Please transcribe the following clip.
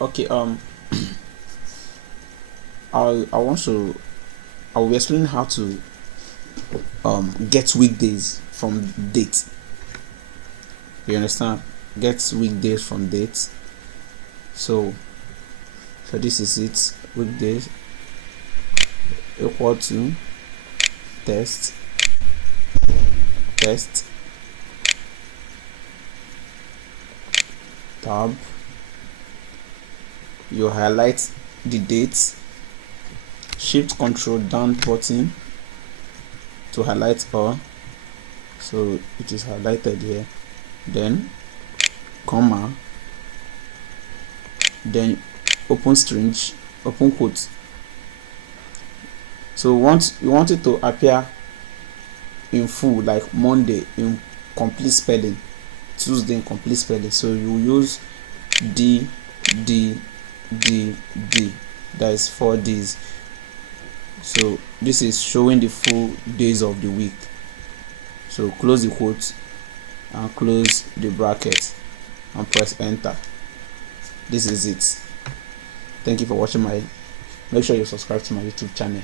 Okay, I will explain how to get weekdays from date. You understand? Get weekdays from date. So this is it. Weekdays equal to test tab. You highlight the date, shift control down button to highlight all, so it is highlighted here, then comma, then open string, open quote. So you want it to appear in full, like Monday in complete spelling, Tuesday in complete spelling, so you use D, that is 4 days. So this is showing the full days of the week. So close the quote and close the bracket and press enter. This is it. Thank you for watching make sure you subscribe to my YouTube channel.